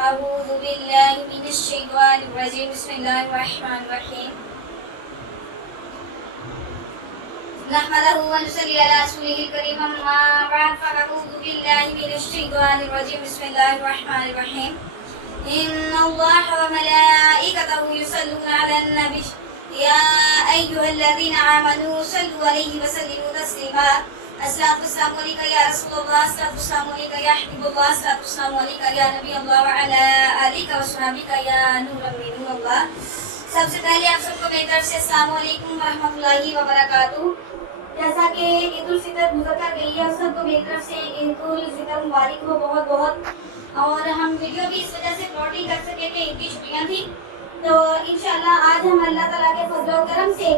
أعوذ بالله من الشيطان الرجيم بسم الله الرحمن الرحيم نحمده ونصلي على رسوله الكريم أما بعد فأعوذ بالله من الشيطان الرجيم بسم الله الرحمن الرحيم إن الله وملائكته يصلون على النبي يا أيها الذين آمنوا صلوا عليه وسلموا تسليما الصلاة والسلام عليك يا رسول الله الصلاة والسلام عليك يا حبيب الله الصلاة والسلام عليك يا نبي الله وعلى آلك وصحبك يا نور من نور الله. سب سے پہلے آپ سب کو میری طرف سے السلام علیکم ورحمۃ اللہ وبرکاتہ. جیسا کہ عید الفطر گزر کر گئی ہے، سب کو میری طرف سے عید الفطر مبارک ہو بہت بہت. اور ہم ویڈیو بھی اس وجہ سے اپلوڈ نہیں کر سکے کہ عید کی چھٹیاں تھیں، تو انشاءاللہ آج ہم اللہ تعالیٰ کے فضل و کرم سے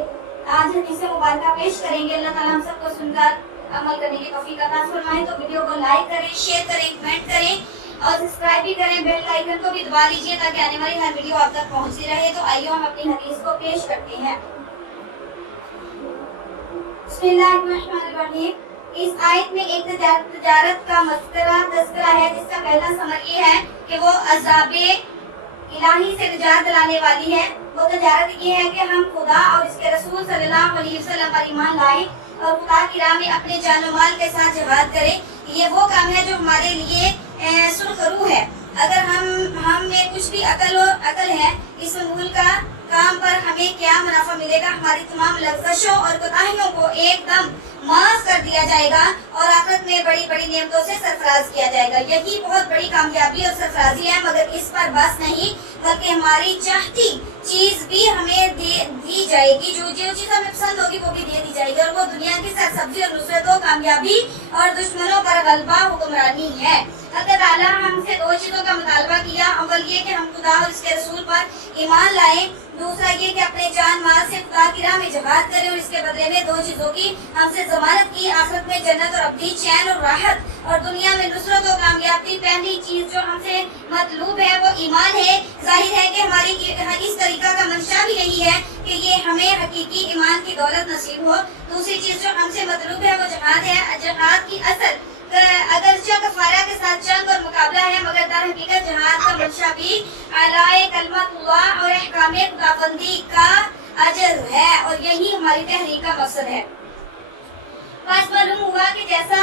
آج حدیث مبارکہ پیش کریں گے. اللہ تعالیٰ ہم سب کو سن کر عمل کرنے کی توفیق عطا فرمائے. تو ویڈیو کو لائک کریں، شیئر کریں، کمنٹ کریں اور سبسکرائب بھی کریں. بیل آئیکن کو بھی دبا لیجئے تاکہ آنے والی ہر ویڈیو آپ تک پہنچتی رہے. تو آئیے ہم اپنی حدیث کو پیش کرتے ہیں. بسم اللہ الرحمن الرحیم. اس آیت میں ایک تجارت کا تذکرہ ہے جس کا پہلا ثمر یہ ہے کہ وہ عذاب الہی سے نجات دلانے والی ہے. وہ تجارت یہ ہے کہ ہم خدا اور اس کے رسول صلی اللہ علیہ وسلم پر ایمان لائیں اور خدا کی راہ میں اپنے جان و مال کے ساتھ جہاد کریں. یہ وہ کام ہے جو ہمارے لیے سرخرو ہے. اگر ہم میں کچھ بھی عقل ہے، اس ملک کا کام پر ہمیں کیا منافع ملے گا؟ ہماری تمام لغزشوں اور کوتاہیوں کو ایک دم معاف کر دیا جائے گا اور آخرت میں بڑی بڑی نعمتوں سے سرفراز کیا جائے گا. یہی بہت بڑی کامیابی اور سرفرازی ہے. مگر اس پر بس نہیں، بلکہ ہماری چاہتی چیز بھی ہمیں دی جائے گی. جو چیز ہمیں پسند ہوگی وہ بھی دے دی جائے گی، اور وہ دنیا کی سرسبزی اور نصرت و کامیابی اور دشمنوں پر غلبہ حکمرانی ہے. اللہ تعالیٰ ہم سے دو چیزوں کا مطالبہ کیا. اول یہ کہ ہم خدا اور اس کے رسول پر ایمان لائیں. دوسرا یہ کہ اپنے جان مال سے خدا کی راہ میں جہاد کریں، اور اس کے بدلے میں دو چیزوں کی ہم سے ضمانت کی: آخرت میں جنت اور ابدی چین اور راحت، اور دنیا میں نصرت و کامیابی. پہلی چیز جو ہم سے مطلوب ہے وہ ایمان ہے. ظاہر ہے کہ ہماری اس طریقہ کا منشا بھی یہی ہے کہ یہ ہمیں حقیقی ایمان کی دولت نصیب ہو. دوسری چیز جو ہم سے مطلوب ہے وہ جہاد ہے. جہاد کی اصل اگرچہ کفارہ کے ساتھ جنگ اور مقابلہ ہے، مگر در حقیقت جہاد کا منشا بھی اعلاء کلمت اللہ اور احکام خداوندی کا اجر ہے، اور یہی ہماری تحریک کا مقصد ہے. بس معلوم ہوا کہ جیسا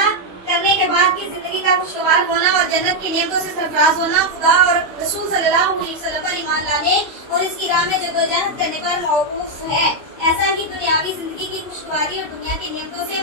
کرنے کے بعد کی زندگی کا خوشگوار ہونا اور جنت کی نعمتوں سے سرفراز ہونا خدا اور رسول صلی اللہ علیہ وسلم پر ایمان لانے اور اس کی راہ میں جدوجہد کرنے پر موقوف ہے. ایسا ہی دنیاوی زندگی کی خوشگواری اور دنیا کی نعمتوں سے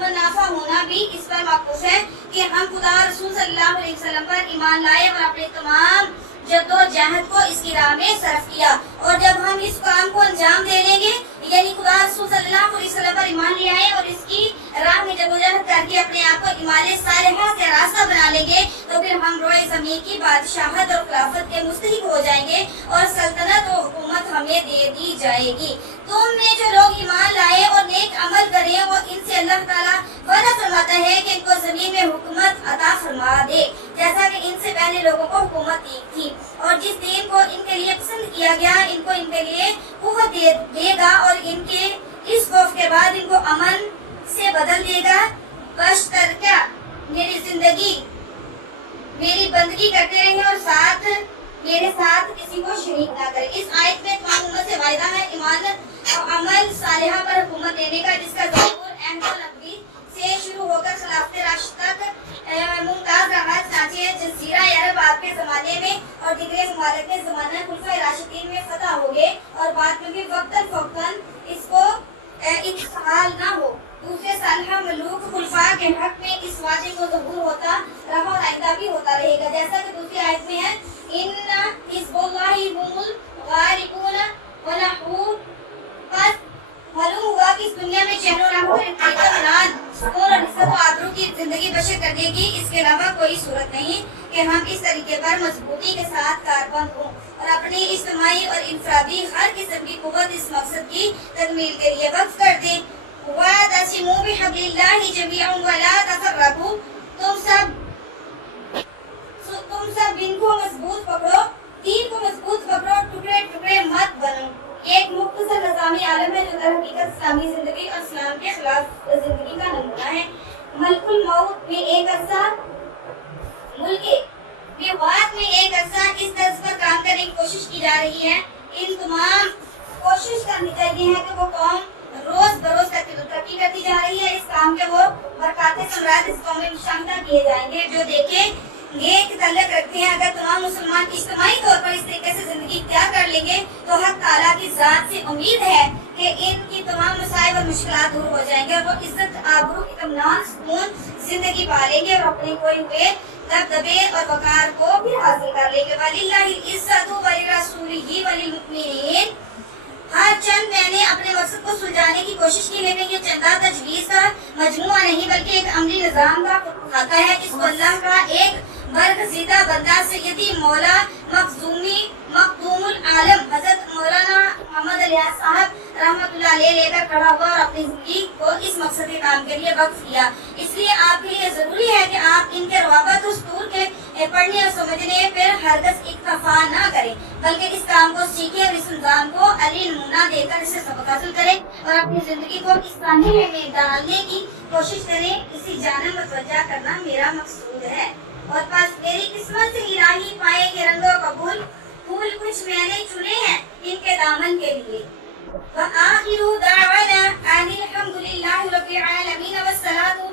منافع ہونا بھی اس پر موقوف ہے کہ ہم خدا اور رسول صلی اللہ علیہ وسلم پر ایمان لائے اور اپنے تمام جدوجہد کو اس کی راہ میں صرف کیا. اور جب ہم اس کام کو انجام دے لیں گے، یعنی خدا رسول صلی اللہ علیہ وسلم پر ایمان لے آئے اور اس کی راہ میں جدوجہد کر کے اپنے آپ کو ایمان صالحہ سے راستہ بنا لیں گے، تو پھر ہم روئے زمین کی بادشاہت اور خلافت کے مستحق ہو جائیں گے اور سلطنت و حکومت ہمیں دے دی جائے گی. تم میں جو لوگ ایمان لائے اور نیک عمل کریں، وہ ان سے اللہ تعالیٰ وعدہ فرماتا ہے کہ ان کو زمین میں حکومت عطا فرما دے، جیسا کہ ان سے پہلے لوگوں کو حکومت دی تھی. اور جس دین کو ان کے لیے پسند کیا گیا، ان کو ان کے لیے قوت دے گا اور ان کے اس خوف کے بعد ان کو امن سے بدل دے گا. بشترکہ میری زندگی میری بندگی کرتے رہیں اور میرے ساتھ کسی کو شریک نہ کرے. اس آیت میں تمام امت سے وعدہ ہے ایمان اور عمل صالحہ پر حکومت دینے کا، جس کا ظہور عہد النبوی سے شروع ہو کر خلافت راشدہ تک ممتاز رہا. چنانچہ جزیرہ عرب آپ کے زمانے میں اور دیگر ممالک کے زمانہ خلفائے راشدین میں فتح ہو گئے، اور بعد میں بھی وقتاً فوقتاً اس کو انتقال نہ ہو. دوسرے صالحہ ملوک خلفاء کے حق میں اس واضح کو ظہور ہوتا رہا اور آئندہ بھی ہوتا رہے گا، جیسا کہ دوسری آیت میں ہے ان حزب اللہ هم الغالبون ونحو. بس معلوم ہوا کہ اس دنیا میں چین و راحت اور اطمینان، سکون اور عزت و آبرو کی زندگی بشر کرنے کی اس کے علاوہ کوئی صورت نہیں کہ ہم اس طریقے پر مضبوطی کے ساتھ کاربند ہوں اور اپنی اجتماعی اور انفرادی ہر قسم کی قوت اس مقصد کی تکمیل کے لیے وقف کر دیں. وَاعْتَصِمُوا بِحَبْلِ اللَّهِ جَمِيعًا وَلَا تَفَرَّقُوا. تم سب دین کو مضبوط پکڑو، ٹکڑے ٹکڑے مت بنو. ایک مختصر نظامی عالم ہے جو در حقیقت اسلامی زندگی اور اسلام کے خلاف زندگی کا نمونہ ہے. ملک الموت میں ایک عرصہ ملک میں کوشش کی جا رہی ہے. ان تمام کوشش کرنی چاہیے ہے کہ وہ قوم روز بروز ترقی کرتی جا رہی ہے. اس کام کے وہ برکات ثمرات اس قوم میں مشاہدہ کیے جائیں گے جو دیکھیں گے کہ تعلق رکھتے ہیں. اگر تمام مسلمان اجتماعی طور پر اس طریقے سے زندگی اختیار کر لیں گے تو حق تعالیٰ کی ذات سے امید ہے کہ ان کی تمام مسائل اور مشکلات دور ہو جائیں گے اور وہ عزت آبرو اطمینان سکون زندگی پالیں گے اور اپنے کوئی ہوئے دبدبے اور وقار کو بھی حاصل کر لیں گے. وَلِلَّهِ الْعِزَّةُ وَلِرَسُولِهِ وَلِلْمُؤْمِنِينَ. ہر چند میں نے اپنے مقصد کو سلجھانے کی کوشش کی لیکن یہ چندہ تجویز کا مجموعہ نہیں بلکہ ایک عملی نظام کا خاکہ ہے جس کو اللہ کا ایک برگزیدہ بندہ سیدی مولا مخزومی مخدوم العالم حضرت مولانا محمد علیہ صاحب رحمۃ اللہ علیہ لے کر کھڑا ہوا اور اپنی زندگی کو اس مقصد کے کام کے لیے وقف کیا. اس لیے آپ کے لیے ضروری ہے کہ آپ ان کے روابط دستور کے پڑھنے اور سمجھنے پھر ہرگز اکتفا نہ کریں بلکہ اس کام کو سیکھیں اور اس نظام کو علی نمونہ دے کر اسے سبق حاصل کریں اور اپنی زندگی کو اس تعمیر میں ڈالنے کی کوشش کریں. اسی جانب متوجہ کرنا میرا مقصود ہے. اور بس میری قسمت سے الہی پائے گے رنگ و قبول پھول کچھ میں نے چنے ہیں ان کے دامن کے لیے. وآخر دعوانا ان الحمد للہ رب العالمین والصلاة